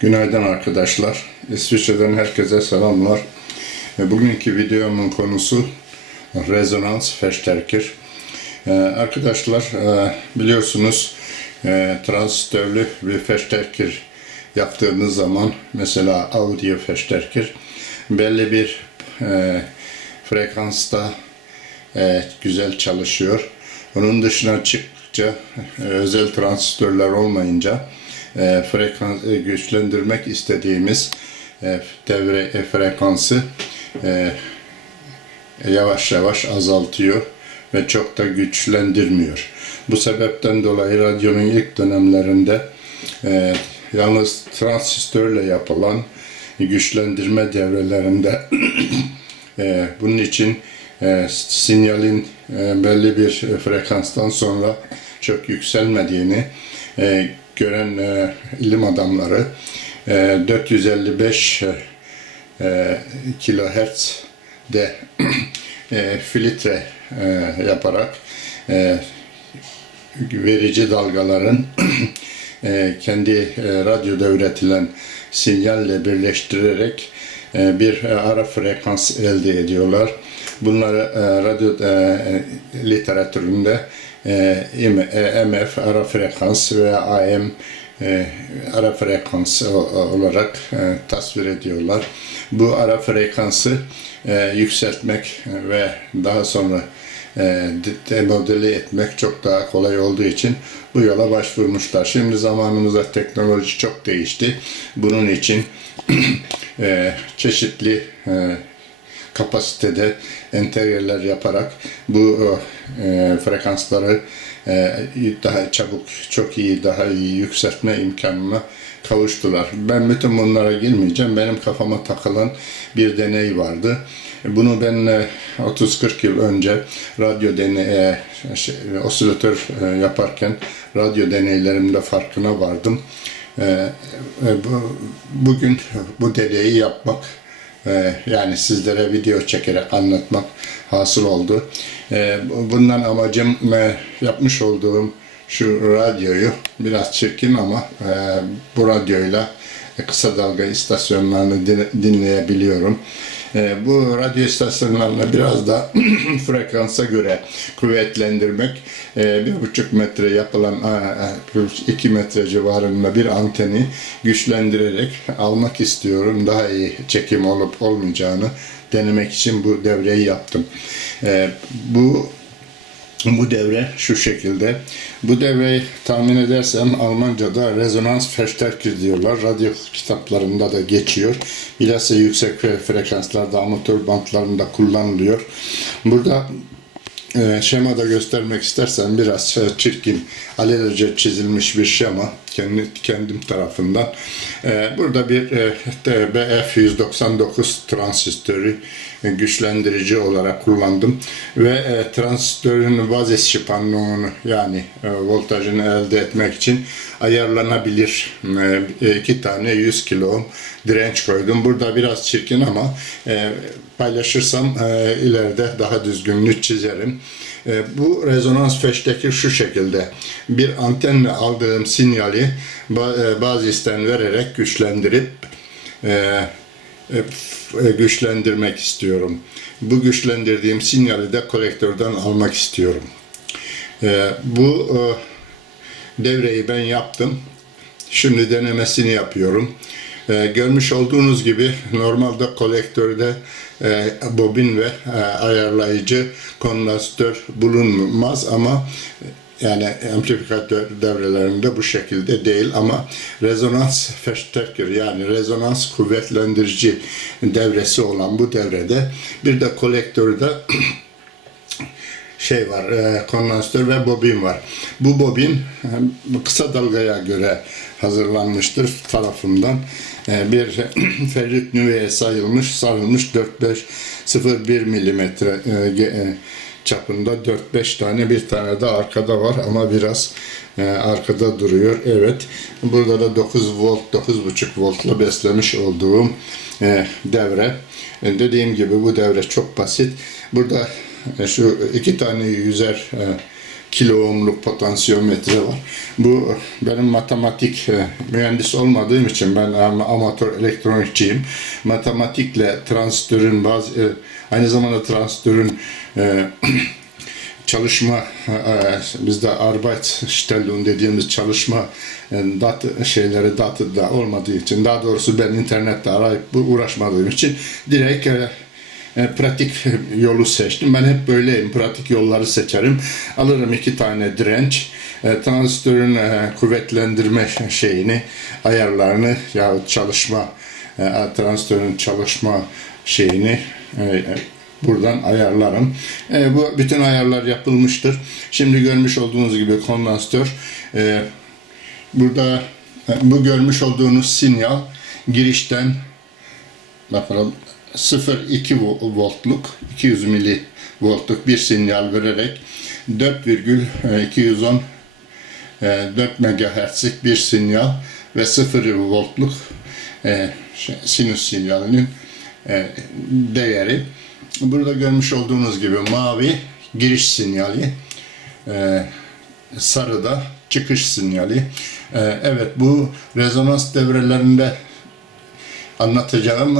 Günaydın arkadaşlar. İsviçre'den herkese selamlar. E, Bugünkü videomun konusu rezonans verstärker. E, Arkadaşlar e, biliyorsunuz e, transistörlü bir verstärker yaptığınız zaman mesela audio verstärker belli bir e, frekansta e, güzel çalışıyor. Onun dışına çıkça e, özel transistörler olmayınca e, frekans e, güçlendirmek istediğimiz e, devre e, frekansı e, yavaş yavaş azaltıyor ve çok da güçlendirmiyor. Bu sebepten dolayı radyonun ilk dönemlerinde e, yalnız transistörle yapılan güçlendirme devrelerinde e, bunun için e, sinyalin e, belli bir frekanstan sonra çok yükselmediğini e, gören e, ilim adamları e, 455 e, kilohertz de e, filtre e, yaparak e, verici dalgaların e, kendi e, radyoda üretilen sinyalle birleştirerek e, bir e, ara frekans elde ediyorlar. Bunları e, radyo e, literatüründe e, M- e, MF ara frekans veya AM e, ara frekans olarak e, tasvir ediyorlar. Bu ara frekansı e, yükseltmek ve daha sonra e, de- demodeli etmek çok daha kolay olduğu için bu yola başvurmuşlar. Şimdi zamanımızda teknoloji çok değişti. Bunun için e, çeşitli e, kapasitede entegreler yaparak bu e, frekansları e, daha çabuk, çok iyi, daha iyi yükseltme imkanına kavuştular. Ben bütün bunlara girmeyeceğim. Benim kafama takılan bir deney vardı. Bunu ben e, 30-40 yıl önce radyo deney, e, şey, osilatör e, yaparken radyo deneylerimde farkına vardım. E, e, bu, bugün bu deneyi yapmak yani sizlere video çekerek anlatmak hasıl oldu. Ee, bundan amacım e, yapmış olduğum şu radyoyu biraz çirkin ama e, bu radyoyla kısa dalga istasyonlarını din- dinleyebiliyorum. E, bu radyo istasyonlarını biraz da frekansa göre kuvvetlendirmek, e, bir buçuk metre yapılan e, e, iki metre civarında bir anteni güçlendirerek almak istiyorum. Daha iyi çekim olup olmayacağını denemek için bu devreyi yaptım. E, bu bu devre şu şekilde. Bu devreyi tahmin edersem Almanca'da rezonans verstärker diyorlar. Radyo kitaplarında da geçiyor. Bilhassa yüksek fre- frekanslarda amatör bantlarında kullanılıyor. Burada şemada göstermek istersen biraz e, çirkin, alelacele çizilmiş bir şema kendi, kendim tarafından. E, burada bir e, BF199 transistörü e, güçlendirici olarak kullandım ve e, transistörün vazes şipanlığını yani voltajını elde etmek için ayarlanabilir e, iki tane 100 kilo direnç koydum. Burada biraz çirkin ama paylaşırsam e, ileride daha düzgünlü çizerim. E, bu rezonans feşteki şu şekilde. Bir antenle aldığım sinyali e, bazisten vererek güçlendirip e, e, e, güçlendirmek istiyorum. Bu güçlendirdiğim sinyali de kolektörden almak istiyorum. E, bu e, devreyi ben yaptım. Şimdi denemesini yapıyorum. E, görmüş olduğunuz gibi normalde kolektörde e, bobin ve e, ayarlayıcı kondansatör bulunmaz ama e, yani amplifikatör devrelerinde bu şekilde değil ama rezonans verstärker yani rezonans kuvvetlendirici devresi olan bu devrede bir de kolektörde şey var, e, kondansatör ve bobin var. Bu bobin e, kısa dalgaya göre hazırlanmıştır tarafından. E, bir ferrit nüveye sayılmış, sarılmış 4-5-0-1 milimetre e, e, çapında 4-5 tane bir tane de arkada var ama biraz e, arkada duruyor. Evet. Burada da 9 volt 9,5 voltla beslemiş olduğum e, devre. E, dediğim gibi bu devre çok basit. Burada şu iki tane yüzer e, kilo ohmluk potansiyometre var. Bu benim matematik e, mühendis olmadığım için ben ama- amatör elektronikçiyim. Matematikle transistörün bazı e, aynı zamanda transistörün e, çalışma e, bizde Arbeitsstellung dediğimiz çalışma e, dat şeyleri datıda olmadığı için daha doğrusu ben internette arayıp uğraşmadığım için direkt e, e, pratik yolu seçtim. Ben hep böyleyim. Pratik yolları seçerim. Alırım iki tane direnç. E, transistörün e, kuvvetlendirme şeyini, ayarlarını yahut çalışma e, transistörün çalışma şeyini e, e, buradan ayarlarım. E, bu bütün ayarlar yapılmıştır. Şimdi görmüş olduğunuz gibi kondansatör e, burada e, bu görmüş olduğunuz sinyal girişten bakalım 0,2 vo- voltluk 200 milivoltluk bir sinyal vererek 4,210 e, 4 megahertzlik bir sinyal ve 0 voltluk e, sinüs sinyalinin e, değeri. Burada görmüş olduğunuz gibi mavi giriş sinyali, e, sarıda çıkış sinyali. Evet bu rezonans devrelerinde anlatacağım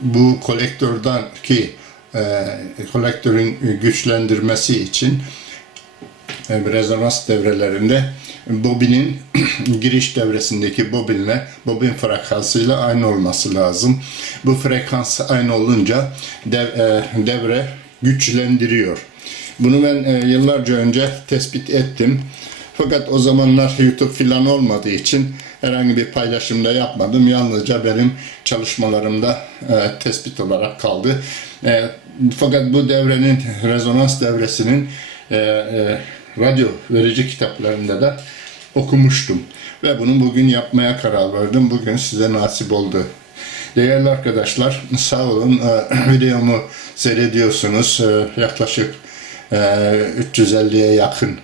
bu kolektörden ki e, kolektörün güçlendirmesi için e, rezonans devrelerinde bobinin giriş devresindeki bobinle bobin frekansıyla aynı olması lazım. Bu frekans aynı olunca dev, e, devre güçlendiriyor. Bunu ben e, yıllarca önce tespit ettim. Fakat o zamanlar YouTube filan olmadığı için herhangi bir paylaşımda yapmadım. Yalnızca benim çalışmalarımda e, tespit olarak kaldı. E, fakat bu devrenin, rezonans devresinin e, e, radyo verici kitaplarında da okumuştum. Ve bunu bugün yapmaya karar verdim. Bugün size nasip oldu. Değerli arkadaşlar sağ olun E, videomu seyrediyorsunuz. E, yaklaşık e, 350'ye yakın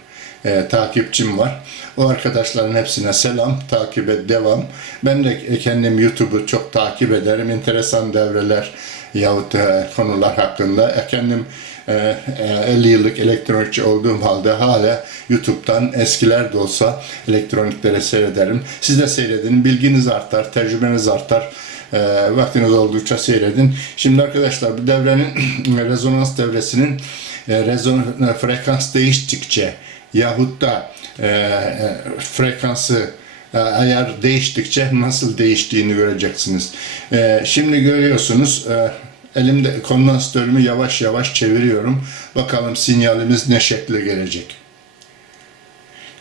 e, takipçim var. O arkadaşların hepsine selam, takibe devam. Ben de kendim YouTube'u çok takip ederim. Enteresan devreler yahut e, konular hakkında. E, kendim e, e, 50 yıllık elektronikçi olduğum halde hala YouTube'dan eskiler de olsa elektroniklere seyrederim. Siz de seyredin, bilginiz artar, tecrübeniz artar. E, vaktiniz oldukça seyredin. Şimdi arkadaşlar bu devrenin rezonans devresinin e, rezon frekans değiştikçe yahut da e, e, frekansı e, ayar değiştikçe nasıl değiştiğini göreceksiniz. E, şimdi görüyorsunuz e, elimde kondansatörümü yavaş yavaş çeviriyorum. Bakalım sinyalimiz ne şekle gelecek.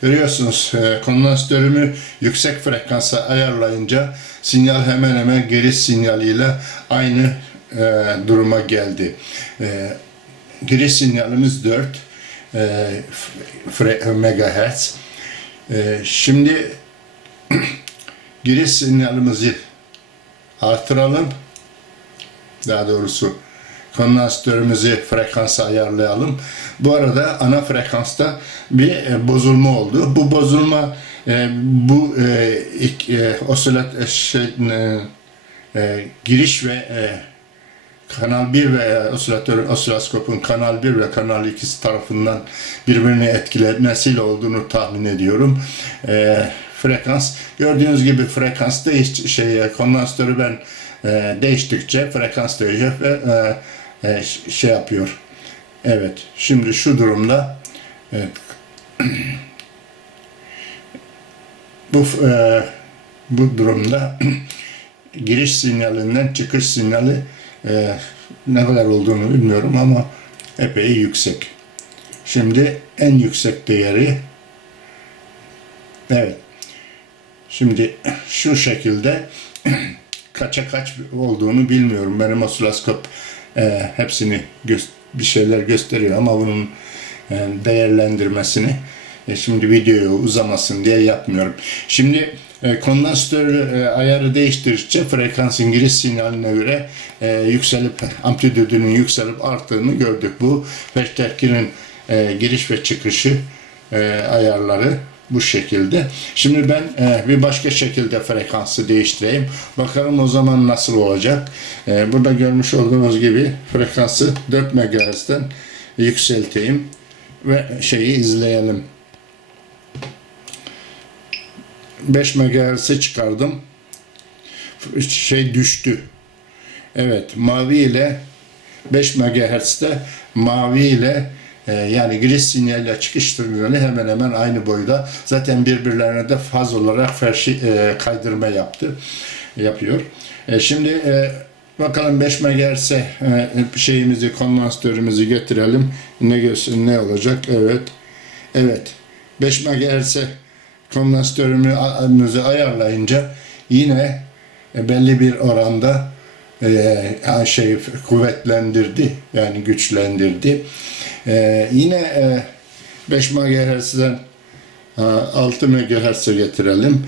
Görüyorsunuz e, kondansatörümü yüksek frekansa ayarlayınca sinyal hemen hemen geri sinyaliyle aynı e, duruma geldi. E, giriş sinyalimiz 4 e, megahertz. E, şimdi giriş sinyalimizi artıralım. Daha doğrusu kondansatörümüzü frekansa ayarlayalım. Bu arada ana frekansta bir e, bozulma oldu. Bu bozulma e, bu e, ik- e, osilat e, şey, e, e, giriş ve e, Kanal 1 ve osilatör, osiloskopun Kanal 1 ve Kanal 2 tarafından birbirini etkilemesiyle olduğunu tahmin ediyorum. E, frekans, gördüğünüz gibi frekans değiş, şey, kondansatörü ben e, değiştikçe frekans değişecek ve e, e, şey yapıyor. Evet, şimdi şu durumda evet, bu e, bu durumda giriş sinyalinden çıkış sinyali e, ne kadar olduğunu bilmiyorum ama epey yüksek. Şimdi en yüksek değeri evet. Şimdi şu şekilde kaça kaç olduğunu bilmiyorum. Benim osiloskop e, hepsini bir şeyler gösteriyor ama bunun e, değerlendirmesini e, şimdi videoyu uzamasın diye yapmıyorum. Şimdi e, kondansatör e, ayarı değiştirdikçe frekansın giriş sinyaline göre e, yükselip amplitüdünün yükselip arttığını gördük. Bu Fechtterkinin e, giriş ve çıkışı e, ayarları bu şekilde. Şimdi ben e, bir başka şekilde frekansı değiştireyim. Bakalım o zaman nasıl olacak. E, burada görmüş olduğunuz gibi frekansı 4 MHz'den yükselteyim. ve şeyi izleyelim. 5 MHz'e çıkardım. Şey düştü. Evet, mavi ile 5 MHz'de mavi ile e, yani gri sinyalle çıkış türleri hemen hemen aynı boyda. Zaten birbirlerine de faz olarak ferşi, e, kaydırma yaptı. Yapıyor. E, şimdi e, bakalım 5 MHz'e e, şeyimizi, kondansatörümüzü getirelim. Ne göster ne olacak? Evet. Evet. 5 MHz'e kondansatörümüzü ayarlayınca yine e, belli bir oranda e, şey kuvvetlendirdi yani güçlendirdi. E, yine e, 5 MHz'den e, 6 MHz'e getirelim.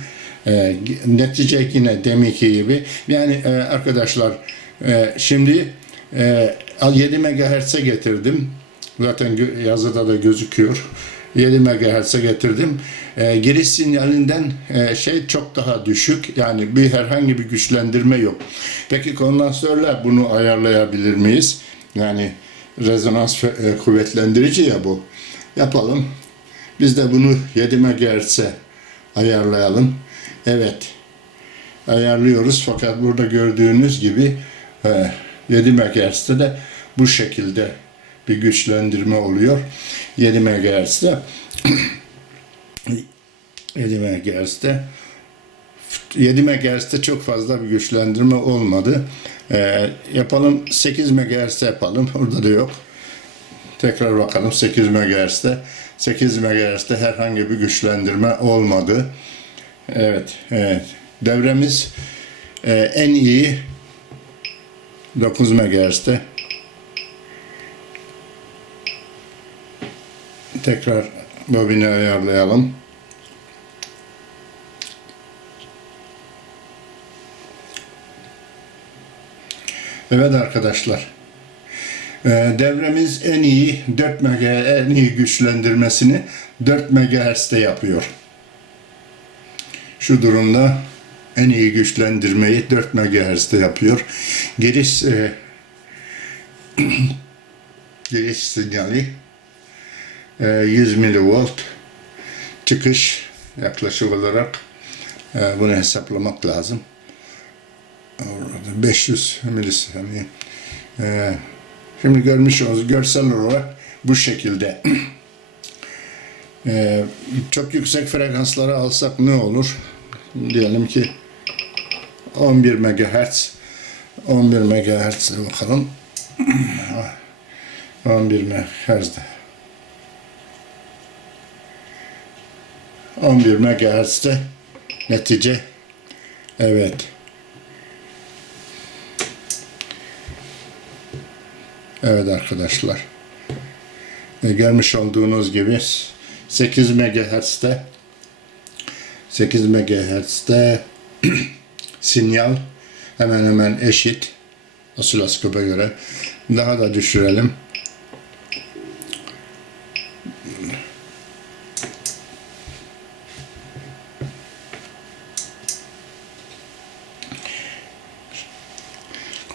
Netice yine deminki gibi. Yani arkadaşlar şimdi e, 7 MHz'e getirdim. Zaten yazıda da gözüküyor. 7 MHz'e getirdim. E, giriş sinyalinden e, şey çok daha düşük. Yani bir herhangi bir güçlendirme yok. Peki kondansatörler bunu ayarlayabilir miyiz? Yani rezonans e, kuvvetlendirici ya bu. Yapalım. Biz de bunu 7 MHz'e ayarlayalım. Evet. Ayarlıyoruz fakat burada gördüğünüz gibi e, 7 MHz'de de bu şekilde bir güçlendirme oluyor. 7 MHz'de 7 MHz'de 7 MHz'de çok fazla bir güçlendirme olmadı. E, yapalım 8 MHz yapalım. Orada da yok. Tekrar bakalım 8 MHz'de. 8 MHz'de herhangi bir güçlendirme olmadı. Evet, evet. Devremiz e, en iyi 9 MHz'de. Tekrar bobini ayarlayalım. Evet arkadaşlar. Ee, devremiz en iyi 4 MHz en iyi güçlendirmesini 4 MHz'de yapıyor. Şu durumda en iyi güçlendirmeyi 4 MHz'de yapıyor. Giriş e, giriş sinyali 100 milivolt çıkış yaklaşık olarak e, bunu hesaplamak lazım. Orada 500 milisaniye. E, şimdi görmüş olduğunuz görsel olarak bu şekilde. E, çok yüksek frekansları alsak ne olur? Diyelim ki 11 MHz 11 MHz bakalım. 11 MHz'de. 11 MHz'de netice evet. Evet arkadaşlar. E, görmüş olduğunuz gibi 8 MHz'de 8 MHz'de sinyal hemen hemen eşit osiloskopa göre. Daha da düşürelim.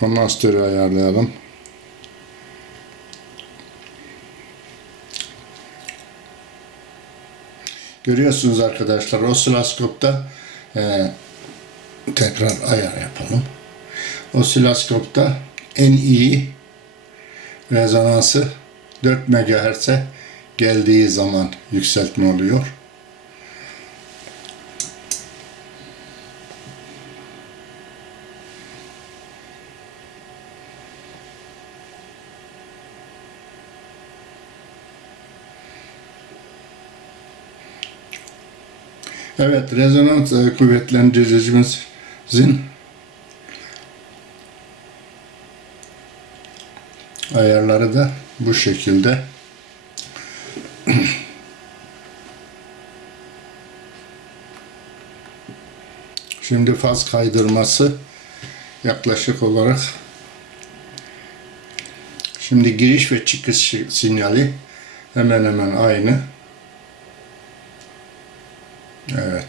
Kondansatörü ayarlayalım. Görüyorsunuz arkadaşlar osiloskopta e, tekrar ayar yapalım. Osiloskopta en iyi rezonansı 4 MHz'e geldiği zaman yükseltme oluyor. Evet, rezonans e, kuvvetlendiricimizin ayarları da bu şekilde. Şimdi faz kaydırması yaklaşık olarak şimdi giriş ve çıkış sinyali hemen hemen aynı. Evet.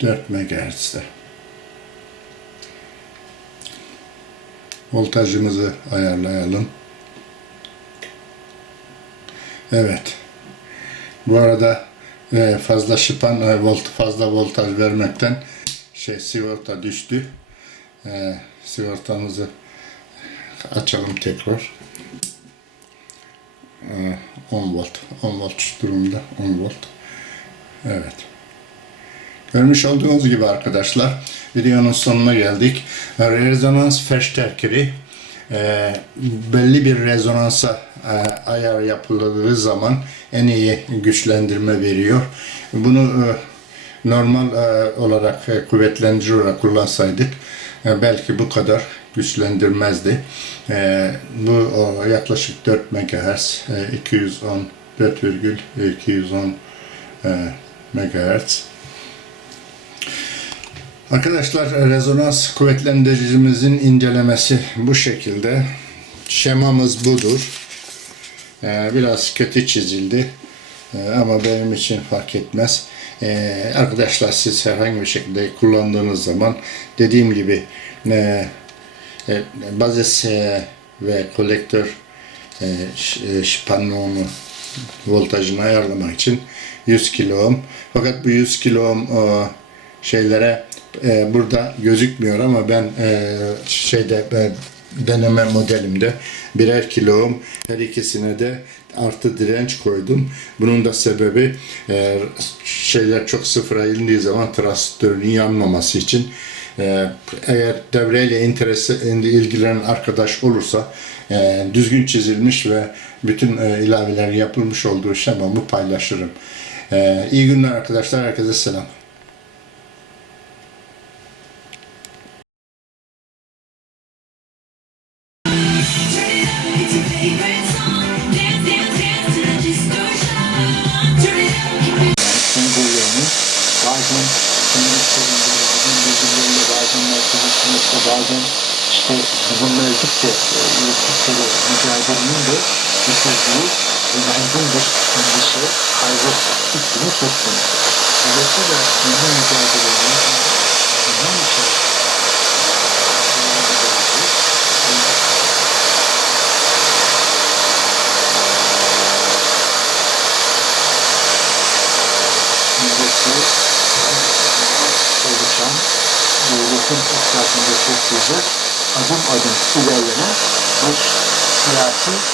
Dört megahertz'te. voltajımızı ayarlayalım. Evet. Bu arada e, fazla şıpan e, volt fazla voltaj vermekten şey sigorta düştü. E, sigortamızı açalım tekrar. E, 10 volt. 10 volt durumda. 10 volt. Evet. Görmüş olduğunuz gibi arkadaşlar videonun sonuna geldik. Rezonans Verstärker'i e, belli bir rezonansa e, ayar yapıldığı zaman en iyi güçlendirme veriyor. Bunu e, normal e, olarak e, kuvvetlendirici olarak kullansaydık belki bu kadar güçlendirmezdi. E, bu o, yaklaşık 4 MHz, e, 210 4,210 e, MHz. Arkadaşlar rezonans kuvvetlendiricimizin incelemesi bu şekilde. Şemamız budur. Ee, biraz kötü çizildi. Ee, ama benim için fark etmez. Ee, arkadaşlar siz herhangi bir şekilde kullandığınız zaman dediğim gibi e, e, bazes e, ve kolektör e, ş- şipanlığını voltajını ayarlamak için 100 kilo ohm. Fakat bu 100 kilo ohm şeylere e, burada gözükmüyor ama ben şeyde deneme modelimde birer kilo ohm her ikisine de artı direnç koydum. Bunun da sebebi şeyler çok sıfıra indiği zaman transistörün yanmaması için eğer devreyle interesi, ilgilenen arkadaş olursa e, düzgün çizilmiş ve bütün e, ilaveler yapılmış olduğu şemamı paylaşırım. E, iyi günler arkadaşlar. Herkese selam. Bizim mevcutça yürüttükleri mücadelenin de ve yaygın bir endişe, kaygı fikrini söz konusu. Dolayısıyla milli mücadelenin zaman içerisinde oluşan devletin etrafında toplayacak adım adım ilerlenen bir siyasi